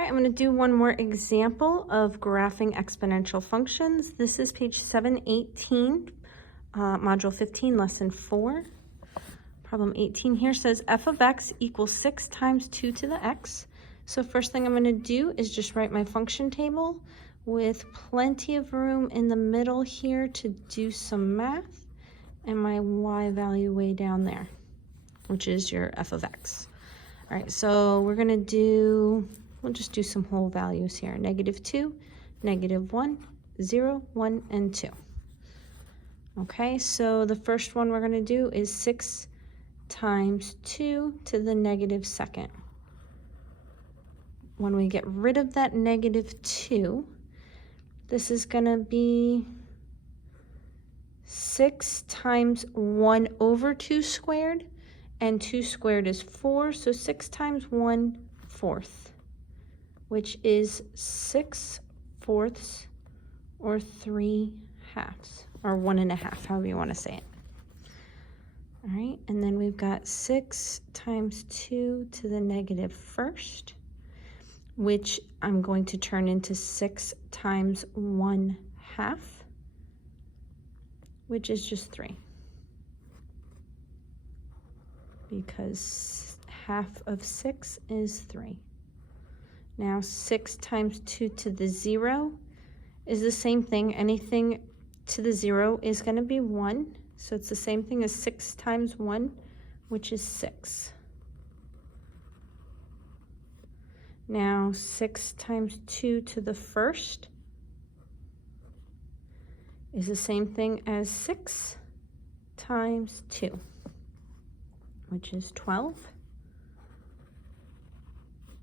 All right, I'm going to do one more example of graphing exponential functions. This is page 718, module 15, lesson 4. Problem 18 here says f of x equals 6 times 2 to the x. So first thing I'm going to do is just write my function table with plenty of room in the middle here to do some math, and my y value way down there, which is your f of x. All right, so we're going to do, we'll just do some whole values here. -2, -1, 0, 1, and 2. Okay, so the first one we're going to do is 6 times 2 to the -2nd. When we get rid of that -2, this is going to be 6 times 1 over 2 squared, and 2 squared is 4, so 6 times 1/4, which is 6/4 or 3/2, or 1.5, however you want to say it. All right, and then we've got 6 times 2 to the -1st, which I'm going to turn into 6 times 1/2, which is just 3. Because half of 6 is 3. Now 6 times 2 to the 0 is the same thing. Anything to the 0 is going to be 1. So it's the same thing as 6 times 1, which is 6. Now 6 times 2 to the 1st is the same thing as 6 times 2, which is 12.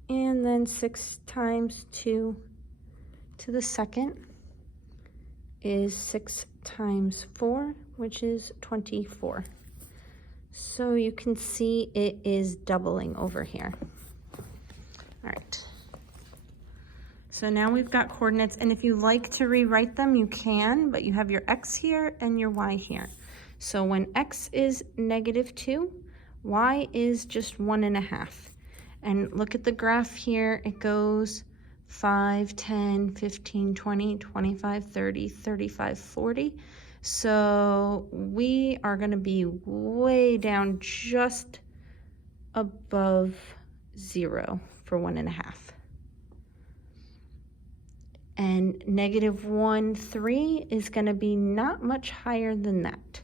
And then 6 times 2 to the 2nd is 6 times 4, which is 24. So you can see it is doubling over here. All right. So now we've got coordinates, and if you like to rewrite them, you can, but you have your x here and your y here. So when x is -2, y is just 1.5. And look at the graph here. It goes 5, 10, 15, 20, 25, 30, 35, 40. So we are going to be way down just above 0 for 1.5. And -1, 3 is going to be not much higher than that.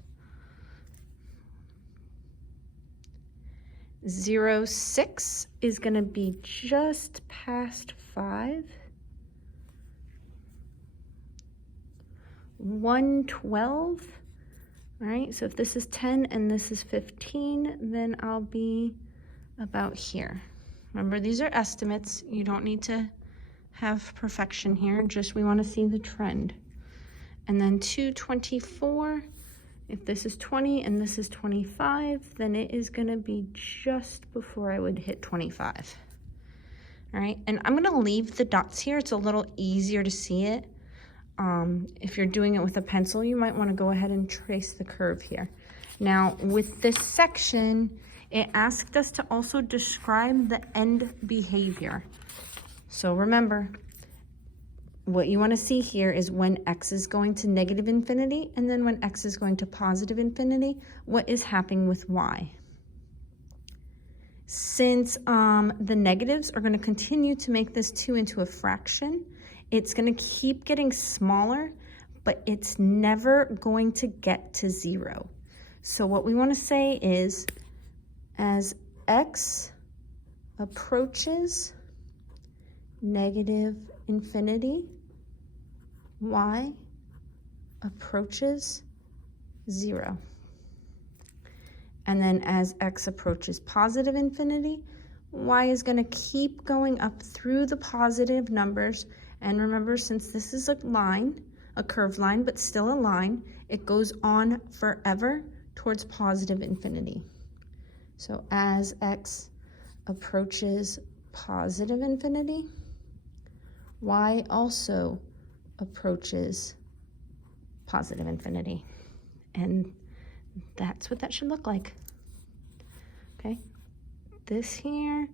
0, 6 is going to be just past 5. 1, 12. All right, so if this is 10 and this is 15, then I'll be about here. Remember, these are estimates. You don't need to have perfection here, just we want to see the trend. And then 224. If this is 20 and this is 25, then it is going to be just before I would hit 25. All right, and I'm going to leave the dots here. It's a little easier to see it. If you're doing it with a pencil, you might want to go ahead and trace the curve here. Now, with this section, it asked us to also describe the end behavior. So remember, what you want to see here is when x is going to -infinity, and then when x is going to +infinity, what is happening with y. Since the negatives are going to continue to make this 2 into a fraction, it's going to keep getting smaller, but it's never going to get to 0. So what we want to say is, as x approaches -infinity, y approaches 0. And then as x approaches +infinity, y is going to keep going up through the positive numbers. And remember, since this is a line, a curved line, but still a line, it goes on forever towards +infinity. So as x approaches +infinity, y also approaches +infinity. And that's what that should look like. Okay, this here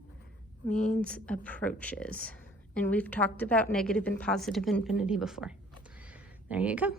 means approaches And we've talked about negative and positive infinity before. There you go.